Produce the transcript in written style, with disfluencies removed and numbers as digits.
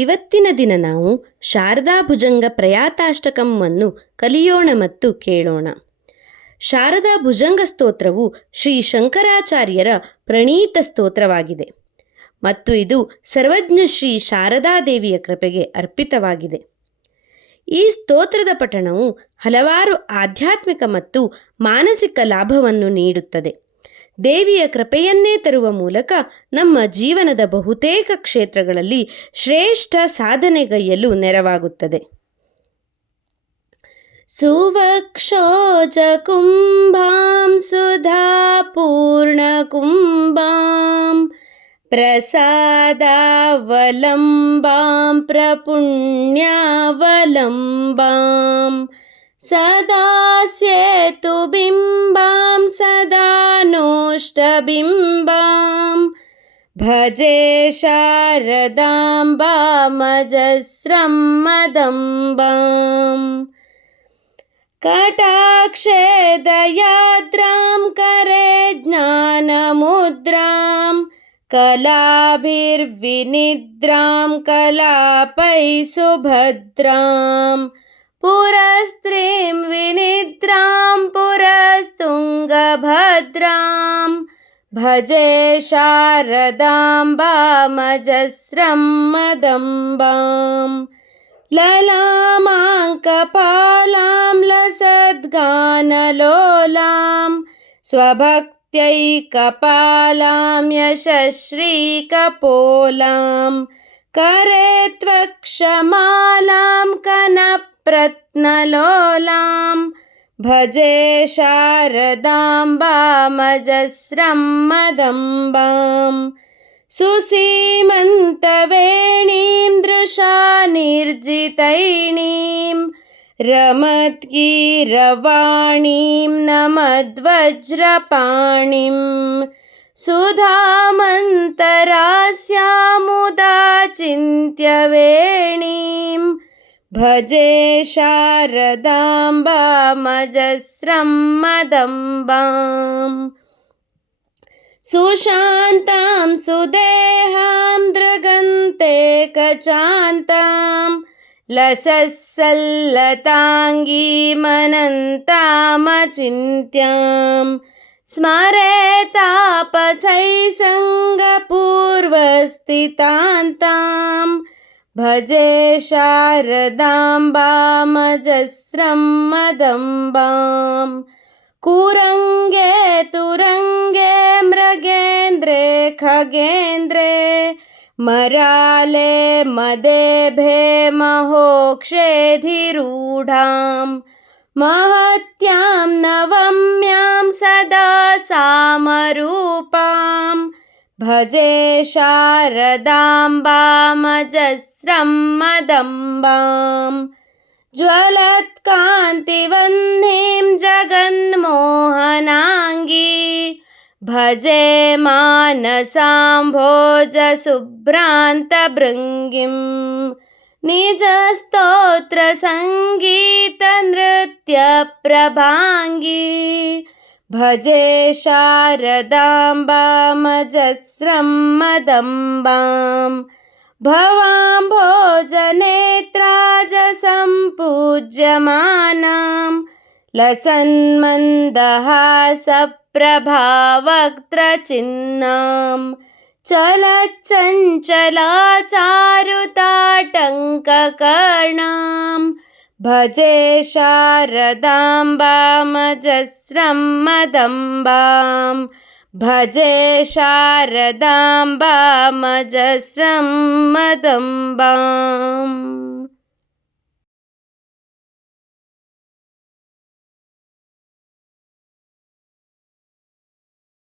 ಇವತ್ತಿನ ದಿನ ನಾವು ಶಾರದಾ ಭುಜಂಗ ಪ್ರಯಾತಾಷ್ಟಕಂವನ್ನು ಕಲಿಯೋಣ ಮತ್ತು ಕೇಳೋಣ. ಶಾರದಾ ಭುಜಂಗ ಸ್ತೋತ್ರವು ಶ್ರೀ ಶಂಕರಾಚಾರ್ಯರ ಪ್ರಣೀತ ಸ್ತೋತ್ರವಾಗಿದೆ ಮತ್ತು ಇದು ಸರ್ವಜ್ಞ ಶ್ರೀ ಶಾರದಾದೇವಿಯ ಕೃಪೆಗೆ ಅರ್ಪಿತವಾಗಿದೆ. ಈ ಸ್ತೋತ್ರದ ಪಠಣವು ಹಲವಾರು ಆಧ್ಯಾತ್ಮಿಕ ಮತ್ತು ಮಾನಸಿಕ ಲಾಭವನ್ನು ನೀಡುತ್ತದೆ. ದೇವಿಯ ಕೃಪೆಯನ್ನೇ ತರುವ ಮೂಲಕ ನಮ್ಮ ಜೀವನದ ಬಹುತೇಕ ಕ್ಷೇತ್ರಗಳಲ್ಲಿ ಶ್ರೇಷ್ಠ ಸಾಧನೆಗೈಯಲು ನೆರವಾಗುತ್ತದೆ. ಸುವಕ್ಷೋಜ ಕುಂಭಾಂ ಸುಧಾ ಪೂರ್ಣ ಕುಂಭಾಂ ಪ್ರಸಾದಾವಲಂಬಾಂ ಪ್ರಪುಣ್ಯಾವಲಂಬಾಂ ಸದಾ ಸೇತು ಬಿಂಬಾಂ ಸದಾ ನೋಷ್ಟಬಿಂಬಾಂ ಭಜೆ ಶಾರದಾಂಬಾಮಜಸ್ರಂ ಮದಂಬಾಂ ಕಟಾಕ್ಷೇ ದಯಾದ್ರಾಂ ಕರೆ ಜ್ಞಾನಮುದ್ರಾಂ ಕಲಾಭಿರ್ವಿನಿದ್ರಾಂ ಕಲಾಪೈ ಸುಭದ್ರಾಂ ಪುರಸ್ತ್ರೀಂ ವಿನಿದ್ರಾಂ ಪುರಸ್ತುಂಗಭದ್ರಾಂ ಭಜೆ ಶಾರದಾಂಬಾಮಜಸ್ರಂ ಮದಂಬಾಂ ಲಲಾಮಾಂಕಪಾಲಾಂ ಲಸದ್ಗಾನಲೋಲಾಂ ಸ್ವಭಕ್ತ್ಯೈಕಪಾಲಾಂ ಯಶಶ್ರೀಕಪೋಲಾಂ ಕರೆ ತ್ವಕ್ಷಮಾಲಾಂ ಕನಪ್ರತ್ನಲೋಲಾಂ ಭಜೆ ಶಾರದಾಂಬಾಮಜಸ್ರಂ ಮದಂಬಾಂ ಸುಸೀಮಂತವೇಣೀಂ ದೃಶಾ ನಿರ್ಜಿತೈಣೀಂ ರಮದ್ಗೀರವಾಣೀಂ ನಮದ್ವಜ್ರಪಾಣಿಂ ಸುಧಾಮಂತರಾಸ್ಯಾಮುದಾ ಚಿಂತ್ಯವೇಣೀಂ ಭಜೆ ಶಾರದಾಂಬಾಮಜಸ್ರಂ ಮದಂಬಾಂ ಸುಶಾಂತಾಂ ಸುದೇಹಾಂ ದೃಗಂತೆ ಕಚಾಂತಾಂ ಲಸಸ್ಸಲ್ಲತಾಂಗೀಮನಂತಾಮಚಿಂತ್ಯಾಂ ಸ್ಮರೇತಾಪಥೈಸಂಗಪೂರ್ವಸ್ಥಿತಾಂತಾಂ ಭಜೆ ಶಾರದಾಂಬಾಮಜಸ್ರಂ ಮದಂಬಾಂ ಕೂರಂಗೆ ತುರಂಗೆ ಮೃಗೇಂದ್ರೇ ಖಗೇಂದ್ರೇ ಮರಾಲೆ ಮದೇಭೆ ಮಹೋಕ್ಷೇಧಿರೂಢಾಂ ಮಹತ್ಯಾಂ ನವಮ್ಯಾಂ ಸದಾ ಸಾಮರೂಪಾಂ ಭಜೆ ಶಾರದಾಂಬಾಮಜಸ್ರಂ ಮದಂಬಾಂ ಜ್ವಲತ್ಕಾಂತಿವಹ್ನಿಂ ಜಗನ್ಮೋಹನಾಂಗೀ ಭಜೆ ಮಾನಸಾಂಭೋಜಶುಭ್ರಾಂತಭೃಂಗಿಂ ನಿಜ ಸ್ತೋತ್ರ ಸಂಗೀತ ನೃತ್ಯ ಪ್ರಭಾಂಗೀ ಭಜೆ ಶಾರದಾಂಬಾಮಜಸ್ರಂ ಮದಂಬಾಂ ಭವಾಂಭೋಜನೇತ್ರಾಜಸಂಪೂಜ್ಯಮಾನಾಂ ಲಸನ್ಮಂದಹಾಸಪ್ರಭಾವಕ್ತ್ರಚಿಹ್ನಾಂ ಚಲಚ್ಚಂಚಲಾಚಾರುತಾಟಂಕಕರ್ಣಾಂ ಭಜೆ ಶಾರದಾಂಬಾಮಜಸ್ರಂ ಮದಂಬಾಂ ಭಜೆ ಶಾರದಾಂಬಾಮಜಸ್ರಂ ಮದಂಬಾಂ.